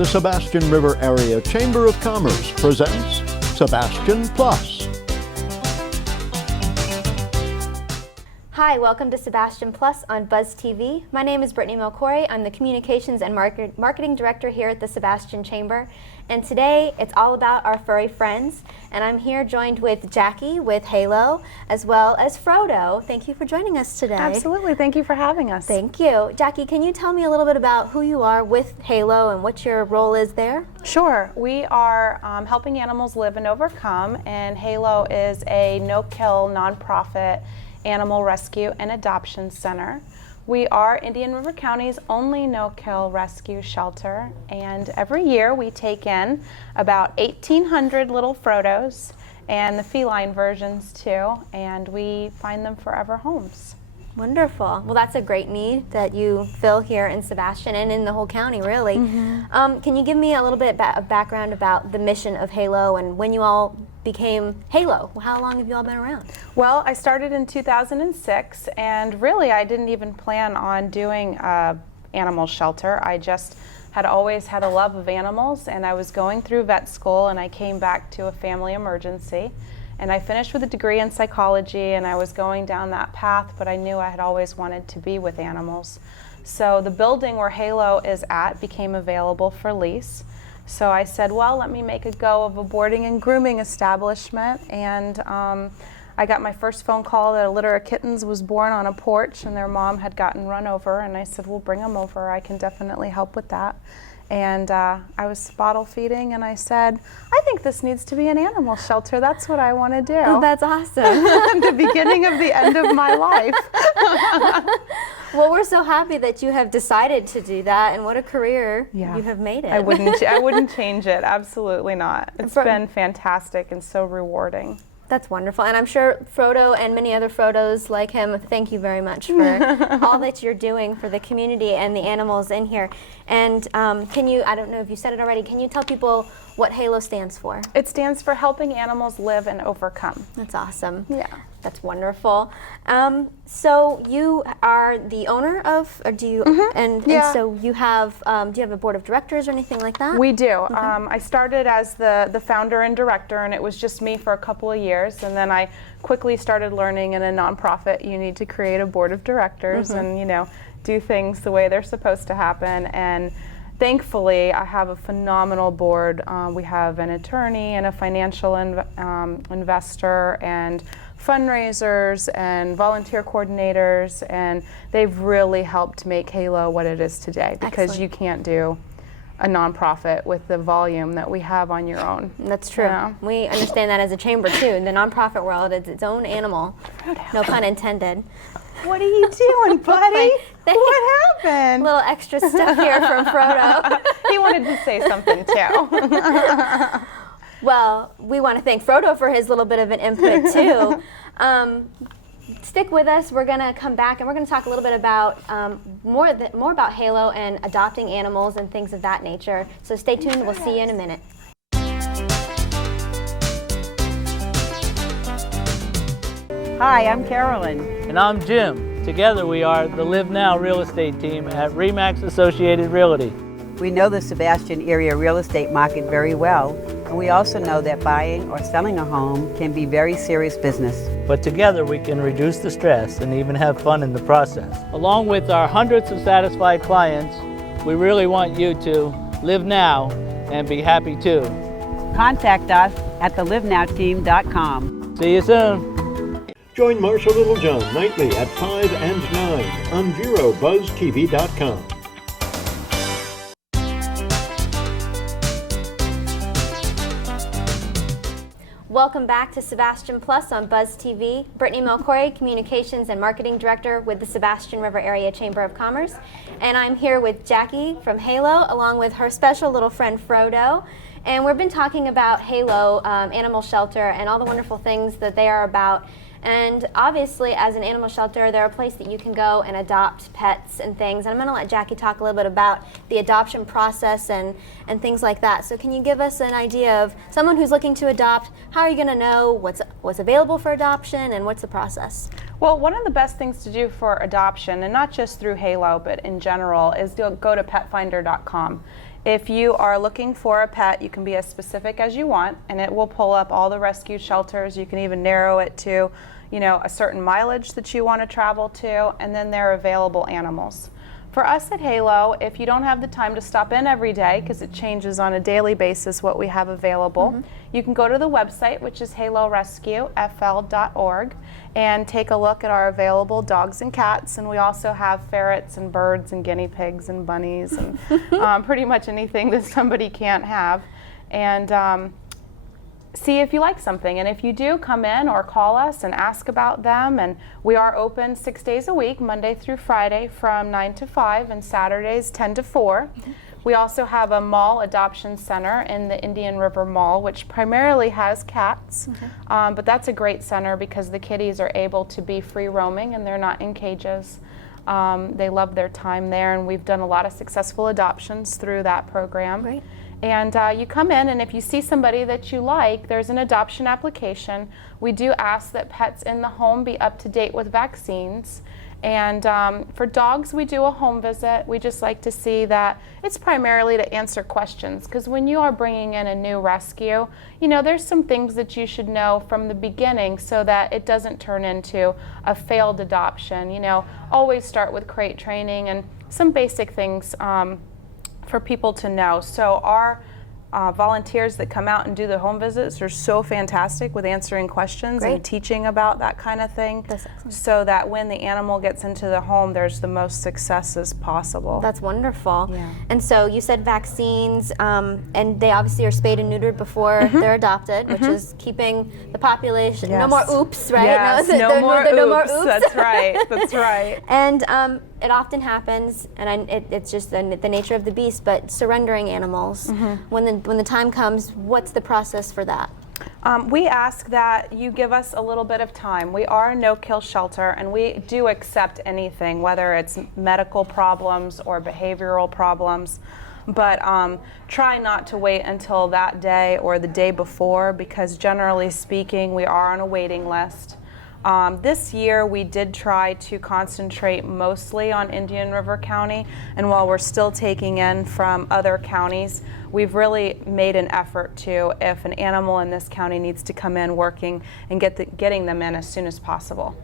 The Sebastian River Area Chamber of Commerce presents Sebastianplus. Hi, welcome to Sebastianplus on Buzz TV. My name is Britney Melchiori. I'm the Communications and Marketing Director here at the Sebastian Chamber. And today, it's all about our furry friends. And I'm here joined with Jacque with H.A.L.O, as well as Frodo. Thank you for joining us today. Absolutely. Thank you for having us. Thank you. Jacque, can you tell me a little bit about who you are with H.A.L.O and what your role is there? Sure. We are helping animals live and overcome, and H.A.L.O is a no-kill nonprofit animal rescue and adoption center. We are Indian River County's only no-kill rescue shelter, and every year we take in about 1,800 little Frodos and the feline versions too, and we find them forever homes. Wonderful. Well, that's a great need that you fill here in Sebastian and in the whole county, really. Mm-hmm. Can you give me a little bit of background about the mission of H.A.L.O and when you all became H.A.L.O? How long have you all been around? Well, I started in 2006, and really I didn't even plan on doing an animal shelter. I just had always had a love of animals, and I was going through vet school, and I came back to a family emergency. And I finished with a degree in psychology, and I was going down that path, but I knew I had always wanted to be with animals. So the building where H.A.L.O is at became available for lease. So I said, well, let me make a go of a boarding and grooming establishment. And I got my first phone call that a litter of kittens was born on a porch and their mom had gotten run over. And I said, well, bring them over. I can definitely help with that. And I was bottle feeding, and I said, I think this needs to be an animal shelter. That's what I want to do. Oh, that's awesome. The beginning of the end of my life. Well, we're so happy that you have decided to do that, and what a career you have made it. I wouldn't change it. Absolutely not. It's been fantastic and so rewarding. That's wonderful, and I'm sure Frodo and many other Frodos like him thank you very much for all that you're doing for the community and the animals in here. And can you, I don't know if you said it already, can you tell people what H.A.L.O stands for? It stands for Helping Animals Live and Overcome. That's awesome. Yeah. That's wonderful. So you are the owner of, or do you, and so you have, do you have a board of directors or anything like that? We do. Okay. I started as the founder and director, and it was just me for a couple of years, and then I quickly started learning in a nonprofit you need to create a board of directors and, you know, do things the way they're supposed to happen. And thankfully, I have a phenomenal board. We have an attorney and a financial investor and fundraisers and volunteer coordinators, and they've really helped make H.A.L.O what it is today, because you can't do a nonprofit with the volume that we have on your own. That's true. Yeah. We understand that as a chamber too. In the nonprofit world, it's its own animal. No pun intended. What are you doing, buddy? What happened? Little extra stuff here from Frodo. He wanted to say something too. Well, we want to thank Frodo for his little bit of an input too. Stick with us. We're going to come back and we're going to talk a little bit about more about H.A.L.O and adopting animals and things of that nature. So stay tuned. We'll see you in a minute. Hi, I'm Carolyn. And I'm Jim. Together we are the Live Now real estate team at RE/MAX Associated Realty. We know the Sebastian area real estate market very well, and we also know that buying or selling a home can be very serious business. But together we can reduce the stress and even have fun in the process. Along with our hundreds of satisfied clients, we really want you to live now and be happy too. Contact us at thelivenowteam.com. See you soon. Join Marsha Littlejohn nightly at 5 and 9 on VeroBuzzTV.com. Welcome back to Sebastianplus on Buzz TV. Britney Melchiori, Communications and Marketing Director with the Sebastian River Area Chamber of Commerce. And I'm here with Jacque from H.A.L.O, along with her special little friend Frodo. And we've been talking about H.A.L.O Animal Shelter and all the wonderful things that they are about. And obviously, as an animal shelter, they're a place that you can go and adopt pets and things. And I'm going to let Jacque talk a little bit about the adoption process and things like that. So can you give us an idea of someone who's looking to adopt, how are you going to know what's available for adoption and what's the process? Well, one of the best things to do for adoption, and not just through H.A.L.O, but in general, is to go to petfinder.com. If you are looking for a pet, you can be as specific as you want, and it will pull up all the rescue shelters. You can even narrow it to, a certain mileage that you want to travel to, and then there are available animals. For us at H.A.L.O, if you don't have the time to stop in every day, because it changes on a daily basis what we have available, you can go to the website, which is H.A.L.O Rescue, FL.org, and take a look at our available dogs and cats. And we also have ferrets and birds and guinea pigs and bunnies and pretty much anything that somebody can't have. And see if you like something, and if you do, come in or call us and ask about them. And we are open 6 days a week, Monday through Friday from 9 to 5 and Saturdays 10 to 4. We also have a mall adoption center in the Indian River Mall, which primarily has cats, but that's a great center because the kitties are able to be free roaming and they're not in cages. They love their time there, and we've done a lot of successful adoptions through that program. Great. And you come in, and if you see somebody that you like, there's an adoption application. We do ask that pets in the home be up to date with vaccines. And for dogs, we do a home visit. We just like to see that it's primarily to answer questions, because when you are bringing in a new rescue, there's some things that you should know from the beginning so that it doesn't turn into a failed adoption. Always start with crate training and some basic things for people to know. So our volunteers that come out and do the home visits are so fantastic with answering questions and teaching about that kind of thing. That's excellent. So that when the animal gets into the home, there's the most successes possible. That's wonderful. Yeah. And so you said vaccines, and they obviously are spayed and neutered before they're adopted, which is keeping the population, no more oops, right? Yes, no more oops. That's right, that's right. And it often happens, and it's just the nature of the beast, but surrendering animals. When the time comes, what's the process for that? We ask that you give us a little bit of time. We are a no-kill shelter, and we do accept anything, whether it's medical problems or behavioral problems. But try not to wait until that day or the day before, because generally speaking, we are on a waiting list. This year we did try to concentrate mostly on Indian River County, and while we're still taking in from other counties, we've really made an effort to, if an animal in this county needs to come in working, and getting them in as soon as possible.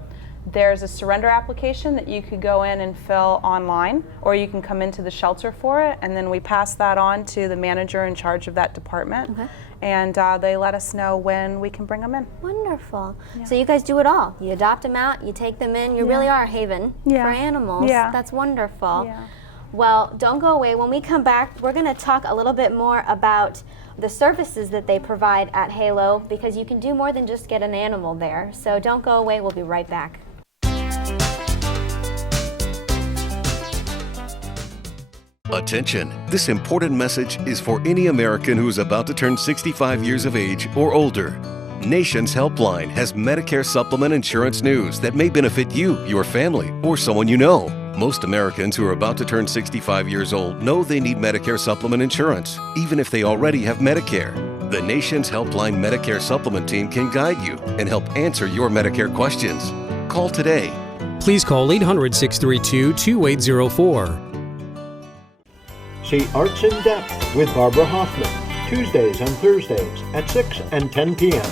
There's a surrender application that you could go in and fill online, or you can come into the shelter for it, and then we pass that on to the manager in charge of that department. And they let us know when we can bring them in. Wonderful. Yeah. So you guys do it all. You adopt them out, you take them in. You really are a haven for animals. That's wonderful. Well, don't go away. When we come back, we're going to talk a little bit more about the services that they provide at H.A.L.O, because you can do more than just get an animal there. So don't go away. We'll be right back. Attention! This important message is for any American who is about to turn 65 years of age or older. Nation's Helpline has Medicare supplement insurance news that may benefit you, your family, or someone you know. Most Americans who are about to turn 65 years old know they need Medicare supplement insurance, even if they already have Medicare. The Nation's Helpline Medicare supplement team can guide you and help answer your Medicare questions. Call today. Please call 800-632-2804. See Arts in Depth with Barbara Hoffman, Tuesdays and Thursdays at 6 and 10 p.m.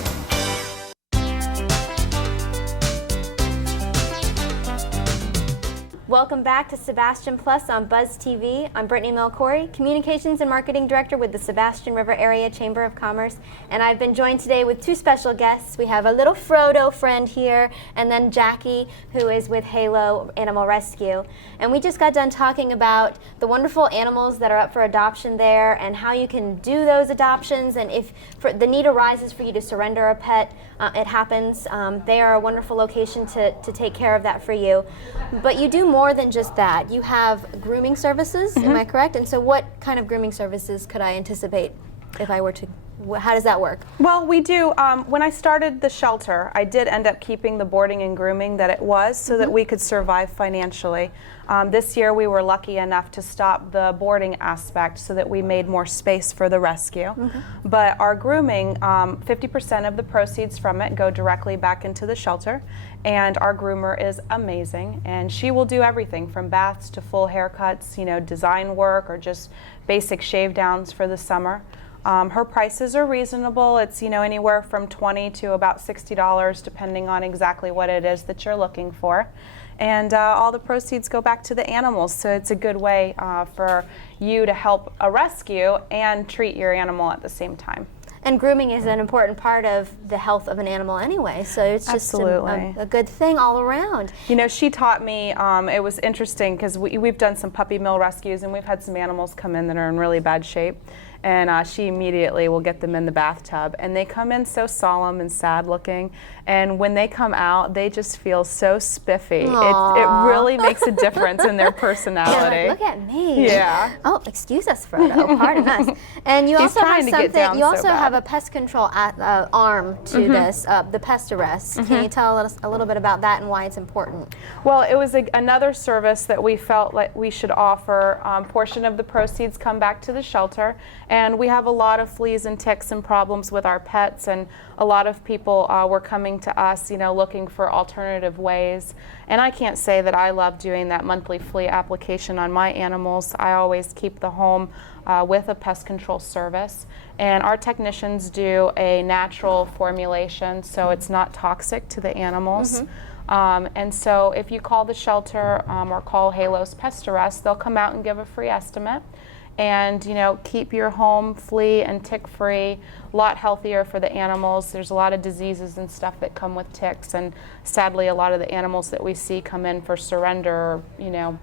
Welcome back to Sebastianplus on Buzz TV. I'm Britney Melchiori, Communications and Marketing Director with the Sebastian River Area Chamber of Commerce. And I've been joined today with two special guests. We have a little Frodo friend here, and then Jacque, who is with H.A.L.O Animal Rescue. And we just got done talking about the wonderful animals that are up for adoption there, and how you can do those adoptions, and if the need arises for you to surrender a pet, it happens. They are a wonderful location to take care of that for you. But you do more than just that. You have grooming services, am I correct? And so what kind of grooming services could I anticipate if I were to How does that work? Well, we do. When I started the shelter, I did end up keeping the boarding and grooming that it was so that we could survive financially. This year we were lucky enough to stop the boarding aspect so that we made more space for the rescue. But our grooming, 50% of the proceeds from it go directly back into the shelter, and our groomer is amazing, and she will do everything from baths to full haircuts, you know, design work or just basic shave downs for the summer. Her prices are reasonable. It's, you know, anywhere from $20 to about $60 depending on exactly what it is that you're looking for. And all the proceeds go back to the animals, so it's a good way for you to help a rescue and treat your animal at the same time. And grooming is an important part of the health of an animal anyway, so it's just a good thing all around. You know, she taught me, it was interesting because we've done some puppy mill rescues and we've had some animals come in that are in really bad shape. And she immediately will get them in the bathtub, and they come in so solemn and sad looking, and when they come out they just feel so spiffy. It really makes a difference in their personality. Yeah, like, look at me. Yeah. Oh, excuse us, Frodo. Pardon us. And you also have something. You also have a pest control arm to this, the Pest Arrest. Can you tell us a little bit about that and why it's important? Well, it was another service that we felt like we should offer. Portion of the proceeds come back to the shelter. And we have a lot of fleas and ticks and problems with our pets, and a lot of people were coming to us, you know, looking for alternative ways. And I can't say that I love doing that monthly flea application on my animals. I always keep the home with a pest control service. And our technicians do a natural formulation, so it's not toxic to the animals. And so if you call the shelter or call H.A.L.O's Pest Arrest, they'll come out and give a free estimate. And, you know, keep your home flea and tick free, a lot healthier for the animals. There's a lot of diseases and stuff that come with ticks, and sadly a lot of the animals that we see come in for surrender, you know,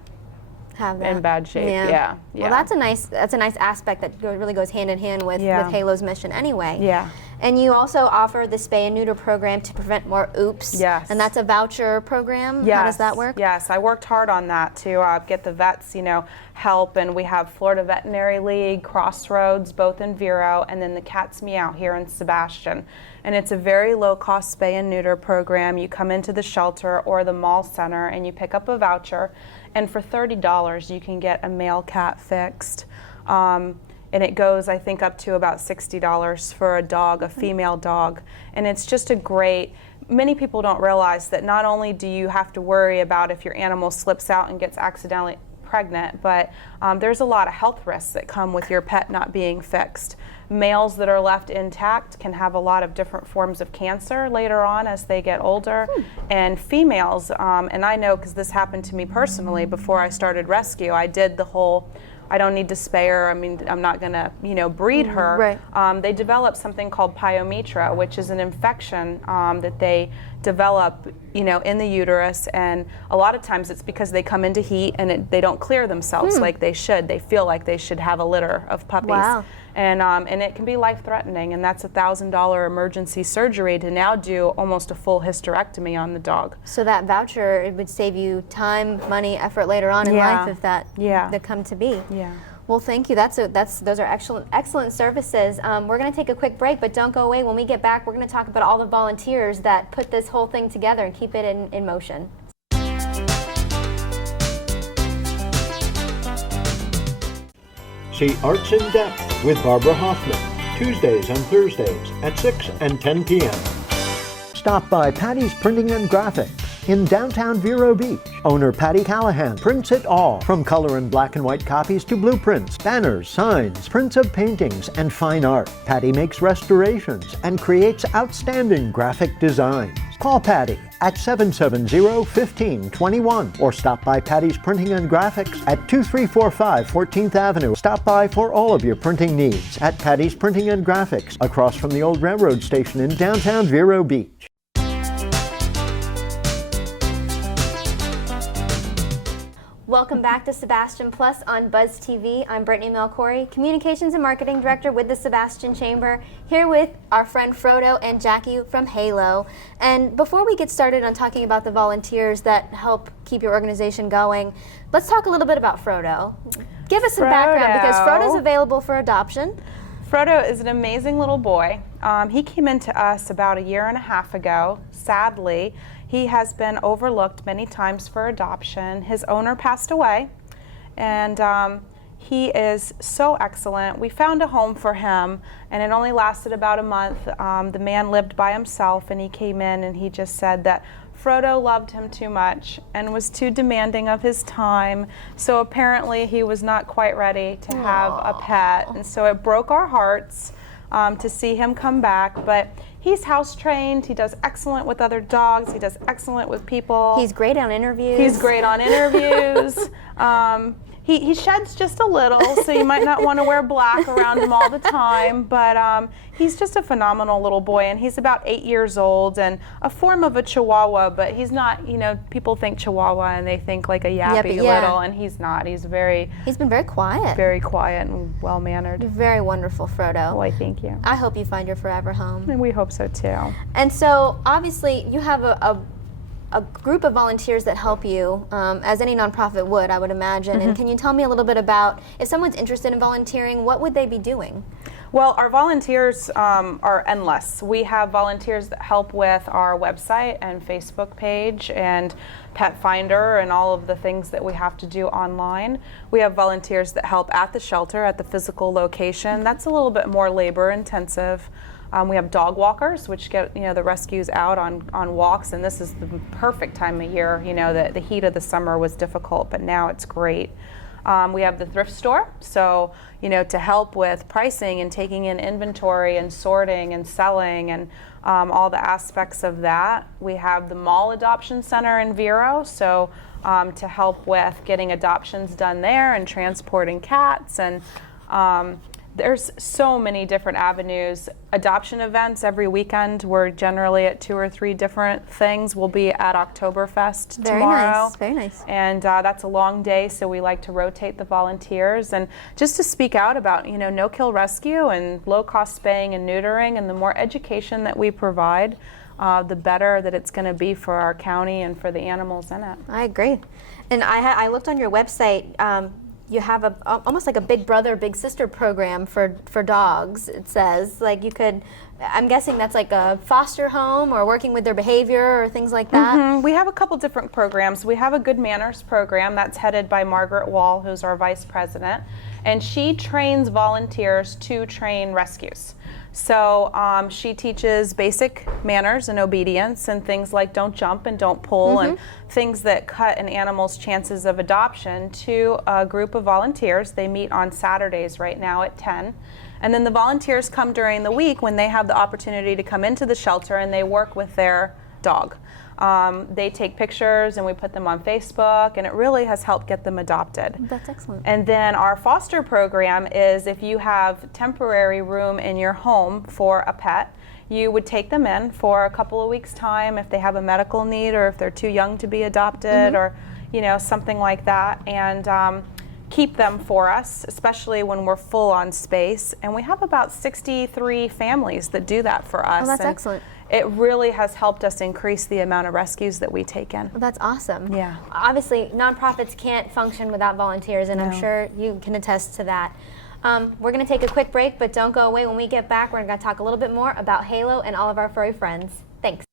in bad shape. Yeah. Well, that's a nice aspect that really goes hand in hand with H.A.L.O's mission anyway. Yeah. And you also offer the spay and neuter program to prevent more oops. Yes. And that's a voucher program. Yes. How does that work? Yes, I worked hard on that to get the vets, you know, help. And we have Florida Veterinary League, Crossroads, both in Vero, and then the Cat's Meow here in Sebastian. And it's a very low-cost spay and neuter program. You come into the shelter or the mall center and you pick up a voucher, and for $30 you can get a male cat fixed. And it goes, I think, up to about $60 for a dog, a female dog. And it's just a great, many people don't realize that not only do you have to worry about if your animal slips out and gets accidentally pregnant, but there's a lot of health risks that come with your pet not being fixed. Males that are left intact can have a lot of different forms of cancer later on as they get older. And females, and I know because this happened to me personally before I started rescue, I did the whole, I don't need to spay her, I mean, I'm not gonna, you know, breed her. Right. They develop something called pyometra, which is an infection that they develop, you know, in the uterus, and a lot of times it's because they come into heat and they don't clear themselves like they should. They feel like they should have a litter of puppies. Wow. And it can be life-threatening, and that's a $1,000 emergency surgery to now do almost a full hysterectomy on the dog. So that voucher, it would save you time, money, effort later on in life if that come to be. Yeah. Well, thank you. Those are excellent services. We're going to take a quick break, but don't go away. When we get back, we're going to talk about all the volunteers that put this whole thing together and keep it in motion. See Arts in Depth with Barbara Hoffman, Tuesdays and Thursdays at 6 and 10 p.m. Stop by Patty's Printing and Graphics in downtown Vero Beach. Owner Patty Callahan prints it all, from color and black and white copies to blueprints, banners, signs, prints of paintings, and fine art. Patty makes restorations and creates outstanding graphic designs. Call Patty at 770-1521 or stop by Patty's Printing and Graphics at 2345 14th Avenue. Stop by for all of your printing needs at Patty's Printing and Graphics across from the old railroad station in downtown Vero Beach. Welcome back to Sebastianplus on Buzz TV. I'm Britney Melchiori, Communications and Marketing Director with the Sebastian Chamber, here with our friend Frodo and Jackie from H.A.L.O. And before we get started on talking about the volunteers that help keep your organization going, let's talk a little bit about Frodo. Give us some background, because Frodo's available for adoption. Frodo is an amazing little boy. He came into us about 1.5 years ago. Sadly, he has been overlooked many times for adoption. His owner passed away, and he is so excellent. We found a home for him, and it only lasted about a month. The man lived by himself, and he came in and he just said that Frodo loved him too much and was too demanding of his time. So apparently he was not quite ready to have a pet. And so it broke our hearts to see him come back. But he's house trained. He does excellent with other dogs. He does excellent with people. He's great on interviews. He's great on interviews. He sheds just a little, so you might not want to wear black around him all the time, but he's just a phenomenal little boy, and he's about 8 years old and a form of a Chihuahua, but he's not, people think Chihuahua and they think like a yappy little, and he's not. He's been very quiet. Very quiet and well-mannered. Very wonderful, Frodo. Boy, thank you. I hope you find your forever home. And we hope so too. And so, obviously, you have a group of volunteers that help you, as any nonprofit would, I would imagine. And can you tell me a little bit about, if someone's interested in volunteering, what would they be doing? Well, our volunteers are endless. We have volunteers that help with our website and Facebook page and Pet Finder and all of the things that we have to do online. We have volunteers that help at the shelter, at the physical location. That's a little bit more labor intensive. We have dog walkers, which get the rescues out on walks, and this is the perfect time of year. The heat of the summer was difficult, but now it's great. We have the thrift store, so to help with pricing and taking in inventory and sorting and selling and all the aspects of that. We have the mall adoption center in Vero, so to help with getting adoptions done there and transporting cats, and there's so many different avenues. Adoption events every weekend. We're generally at 2 or 3 different things. We'll be at Oktoberfest tomorrow. Very nice. And that's a long day, so we like to rotate the volunteers. And just to speak out about, no-kill rescue and low-cost spaying and neutering, and the more education that we provide, the better that it's going to be for our county and for the animals in it. I agree. And I looked on your website. You have almost like a big brother, big sister program for dogs. It says I'm guessing that's like a foster home or working with their behavior or things like that. We have a couple different programs. We have a Good Manners program that's headed by Margaret Wall, who's our vice president, and she trains volunteers to train rescues. So she teaches basic manners and obedience and things like don't jump and don't pull and things that cut an animal's chances of adoption to a group of volunteers. They meet on Saturdays right now at 10. And then the volunteers come during the week when they have the opportunity to come into the shelter and they work with their dog. They take pictures and we put them on Facebook, and it really has helped get them adopted. That's excellent. And then our foster program is if you have temporary room in your home for a pet, you would take them in for a couple of weeks' time if they have a medical need or if they're too young to be adopted or something like that, and keep them for us, especially when we're full on space. And we have about 63 families that do that for us. Oh, that's excellent. It really has helped us increase the amount of rescues that we take in. Well, that's awesome. Yeah. Obviously, nonprofits can't function without volunteers, and I'm sure you can attest to that. We're going to take a quick break, but don't go away. When we get back, we're going to talk a little bit more about H.A.L.O and all of our furry friends. Thanks.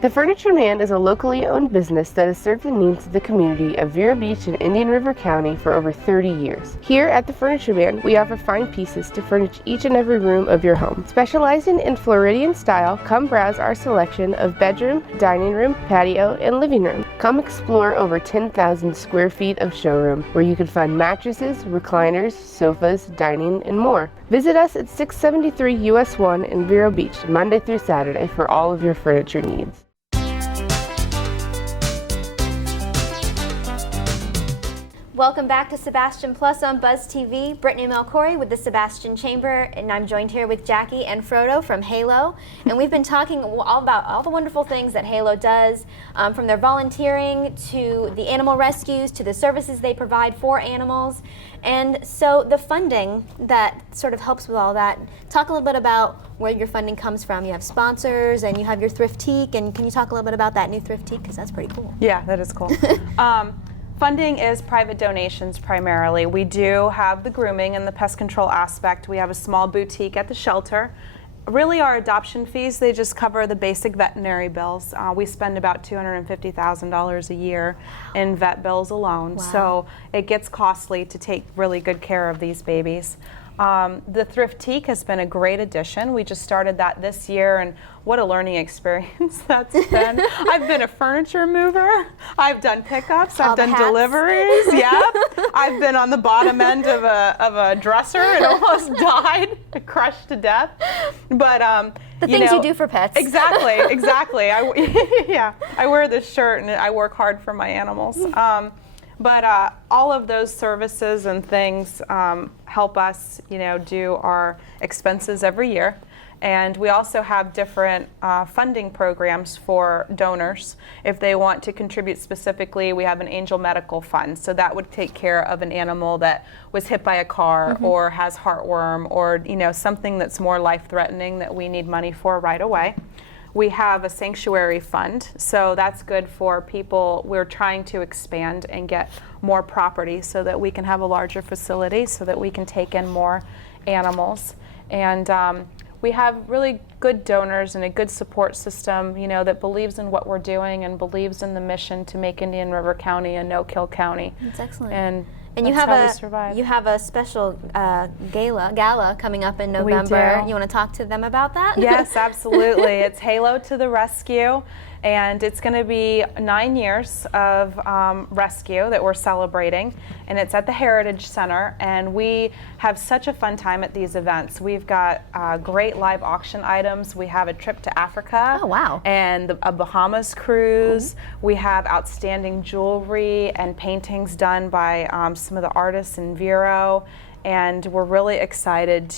The Furniture Man is a locally owned business that has served the needs of the community of Vero Beach and Indian River County for over 30 years. Here at the Furniture Man, we offer fine pieces to furnish each and every room of your home. Specializing in Floridian style, come browse our selection of bedroom, dining room, patio, and living room. Come explore over 10,000 square feet of showroom where you can find mattresses, recliners, sofas, dining, and more. Visit us at 673 US 1 in Vero Beach, Monday through Saturday for all of your furniture needs. Welcome back to Sebastianplus on Buzz TV. Britney Melchiori with the Sebastian Chamber, and I'm joined here with Jacque and Frodo from H.A.L.O. And we've been talking all about all the wonderful things that H.A.L.O does, from their volunteering to the animal rescues to the services they provide for animals. And so the funding that sort of helps with all that, talk a little bit about where your funding comes from. You have sponsors and you have your Thriftique, and can you talk a little bit about that new Thriftique, because that's pretty cool. Yeah, that is cool. Funding is private donations primarily. We do have the grooming and the pest control aspect. We have a small boutique at the shelter. Really, our adoption fees, they just cover the basic veterinary bills. We spend about $250,000 a year in vet bills alone. Wow. So it gets costly to take really good care of these babies. The Thriftique has been a great addition. We just started that this year, and what a learning experience that's been. I've been a furniture mover. I've done pickups. All I've the done hats. deliveries. Yeah. I've been on the bottom end of a dresser and almost died, crushed to death. But The things you do for pets. Exactly. I wear this shirt and I work hard for my animals. But all of those services and things help us, do our expenses every year. And we also have different funding programs for donors. If they want to contribute specifically, we have an angel medical fund. So that would take care of an animal that was hit by a car or has heartworm or, something that's more life-threatening that we need money for right away. We have a sanctuary fund, so that's good for people. We're trying to expand and get more property so that we can have a larger facility so that we can take in more animals. And we have really good donors and a good support system, that believes in what we're doing and believes in the mission to make Indian River County a no-kill county. That's excellent. And you that's have how we survive. you have a special gala coming up in November. do. You want to talk to them about that? Yes, absolutely. It's H.A.L.O to the Rescue, and it's going to be 9 years of rescue that we're celebrating, and it's at the Heritage Center, and we have such a fun time at these events. We've got great live auction items. We have a trip to Africa. Oh, wow. And a Bahamas cruise. We have outstanding jewelry and paintings done by some of the artists in Vero. And we're really excited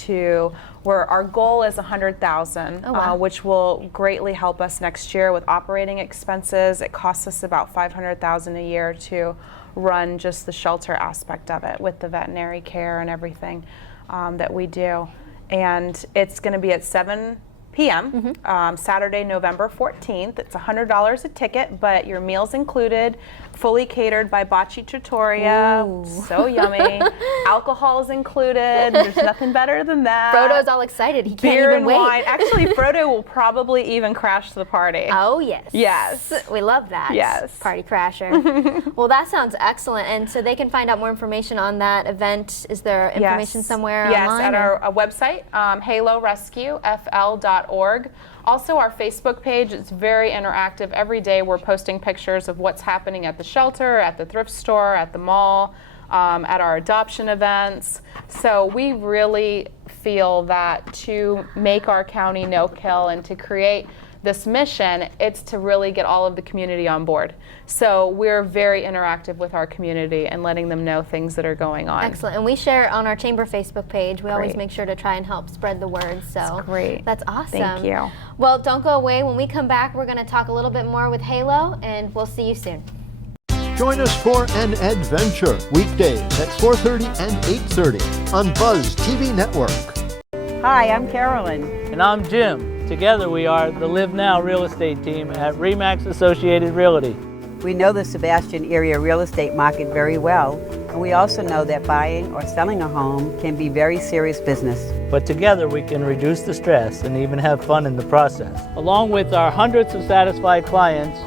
our goal is 100,000, Oh, wow. which will greatly help us next year with operating expenses. It costs us about 500,000 a year to run just the shelter aspect of it with the veterinary care and everything that we do. And it's going to be at 7 p.m. Saturday, November 14th. It's $100 a ticket, but your meal's included, fully catered by Bocce Trattoria. Ooh. So yummy. Alcohol is included. There's nothing better than that. Frodo's all excited. He can't Beer even and wait. wine. Actually, Frodo will probably even crash the party. Oh, yes. Yes. We love that. Yes. Party crasher. Well, that sounds excellent. And so they can find out more information on that event. Is there information somewhere yes, online? Yes, at our website, H.A.L.O Rescue, FL.org. Also, our Facebook page is very interactive. Every day we're posting pictures of what's happening at the shelter, at the thrift store, at the mall, at our adoption events. So we really feel that to make our county no-kill and to create this mission, it's to really get all of the community on board. So we're very interactive with our community and letting them know things that are going on. Excellent. And we share on our chamber Facebook page. We always Great. make sure to try and help spread the word. So That's great. That's awesome. Thank you. Well, don't go away. When we come back, we're going to talk a little bit more with H.A.L.O, and we'll see you soon. Join us for an adventure weekdays at 4:30 and 8:30 on Buzz TV Network. Hi, I'm Carolyn. And I'm Jim. Together we are the Live Now real estate team at RE/MAX Associated Realty. We know the Sebastian area real estate market very well, and we also know that buying or selling a home can be very serious business. But together we can reduce the stress and even have fun in the process. Along with our hundreds of satisfied clients,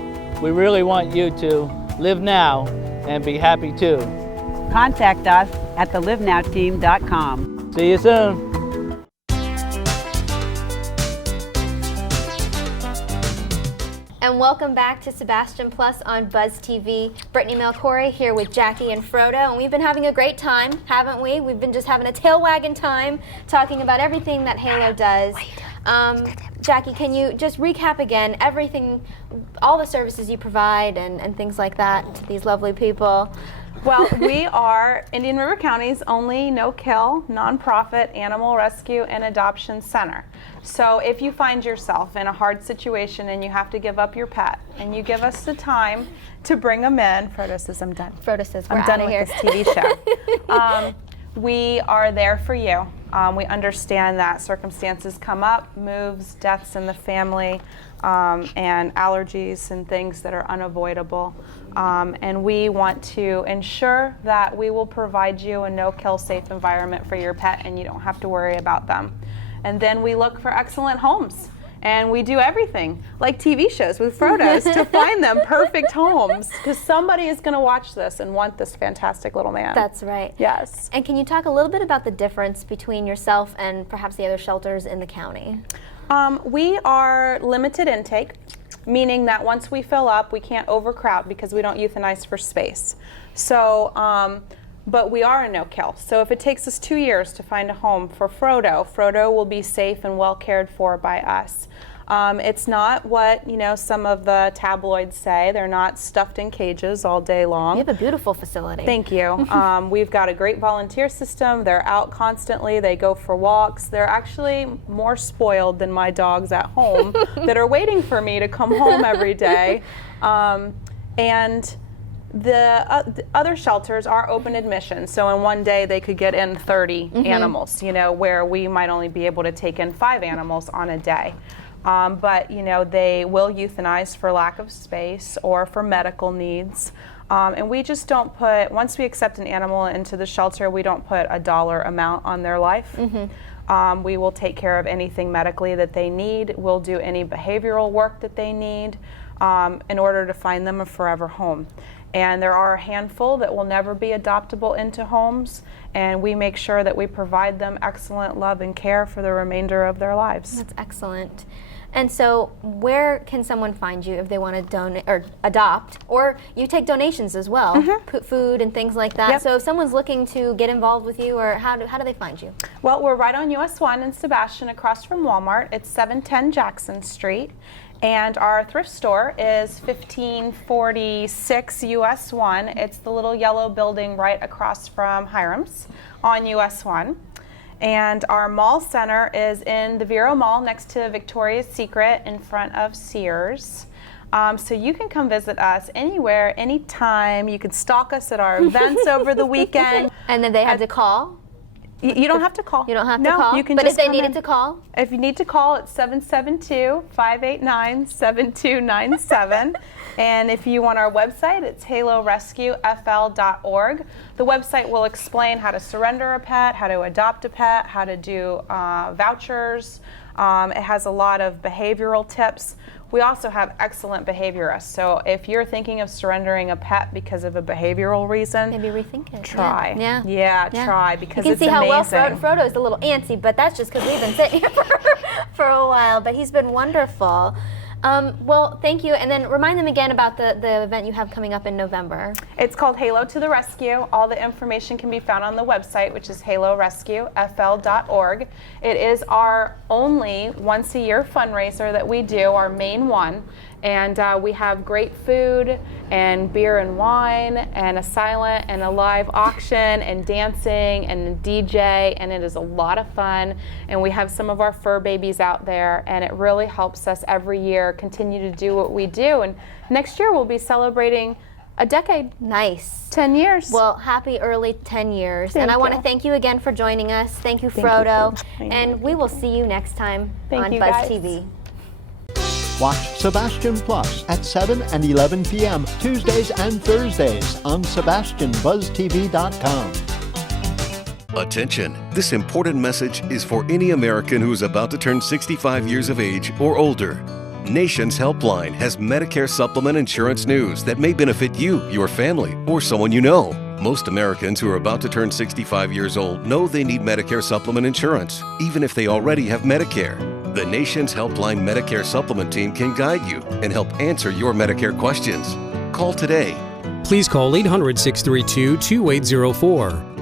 we really want you to live now and be happy too. Contact us at thelivenowteam.com. See you soon. And welcome back to Sebastianplus on Buzz TV. Britney Melchiori here with Jacque and Frodo, and we've been having a great time, haven't we? We've been just having a tail wagging time, talking about everything that H.A.L.O does. Jacque, can you just recap again everything, all the services you provide and things like that to these lovely people? Well, we are Indian River County's only no-kill, nonprofit animal rescue and adoption center. So if you find yourself in a hard situation and you have to give up your pet, and you give us the time to bring them in, Frodo says, I'm done. Frodo says, we're I'm out done of with here. this TV show. We are there for you. We understand that circumstances come up, moves, deaths in the family. and allergies and things that are unavoidable. And we want to ensure that we will provide you a no-kill safe environment for your pet and you don't have to worry about them. And then we look for excellent homes. And we do everything, like TV shows with Frodo's, to find them perfect homes. Because somebody is going to watch this and want this fantastic little man. That's right. Yes. And can you talk a little bit about the difference between yourself and perhaps the other shelters in the county? We are limited intake, meaning that once we fill up, we can't overcrowd because we don't euthanize for space. So, but we are a no-kill. So if it takes us 2 years to find a home for Frodo, Frodo will be safe and well cared for by us. It's not what, you know, some of the tabloids say. They're not stuffed in cages all day long. You have a beautiful facility. Thank you. We've got a great volunteer system. They're out constantly. They go for walks. They're actually more spoiled than my dogs at home that are waiting for me to come home every day. And the other shelters are open admission, so in one day they could get in 30 animals, you know, where we might only be able to take in 5 animals on a day. But, you know, they will euthanize for lack of space or for medical needs. And we just don't put, once we accept an animal into the shelter, we don't put a dollar amount on their life. We will take care of anything medically that they need. We'll do any behavioral work that they need in order to find them a forever home. And there are a handful that will never be adoptable into homes, and we make sure that we provide them excellent love and care for the remainder of their lives. That's excellent. And so where can someone find you if they want to donate or adopt? Or you take donations as well, food and things like that. Yep. So if someone's looking to get involved with you, or how do they find you? Well, we're right on US 1 in Sebastian across from Walmart. It's 710 Jackson Street. And our thrift store is 1546 US 1. It's the little yellow building right across from Hiram's on US 1. And our mall center is in the Vero Mall next to Victoria's Secret in front of Sears. So you can come visit us anywhere, anytime. You can stalk us at our events over the weekend. And then they have to call? You don't have to call. You don't have to no, call? You can but just if they come needed in. to call? If you need to call, it's 772-589-7297. And if you want our website, it's HALORescueFL.org. The website will explain how to surrender a pet, how to adopt a pet, how to do vouchers. It has a lot of behavioral tips. We also have excellent behaviorists. So if you're thinking of surrendering a pet because of a behavioral reason, maybe rethink it. Try. Yeah. Try, because you it's can see amazing. how well Frodo's a little antsy, but that's just because we've been sitting here for a while. But he's been wonderful. Well, thank you. And then remind them again about the event you have coming up in November. It's called H.A.L.O to the Rescue. All the information can be found on the website, which is HALORescueFL.org. It is our only once-a-year fundraiser that we do, our main one. And we have great food and beer and wine and a silent and a live auction and dancing and a DJ, and it is a lot of fun. And we have some of our fur babies out there, and it really helps us every year continue to do what we do. And next year we'll be celebrating a decade. Nice. 10 years. Well, happy early 10 years. Thank and I want to you. thank you again for joining us. Thank you, Thank you Frodo. for joining And us. we will see you next time Thank on you, Buzz guys. TV. Watch Sebastianplus at 7 and 11 p.m. Tuesdays and Thursdays on SebastianBuzzTV.com. Attention! This important message is for any American who is about to turn 65 years of age or older. Nation's Helpline has Medicare supplement insurance news that may benefit you, your family, or someone you know. Most Americans who are about to turn 65 years old know they need Medicare supplement insurance, even if they already have Medicare. The Nation's Helpline Medicare Supplement Team can guide you and help answer your Medicare questions. Call today. Please call 800-632-2804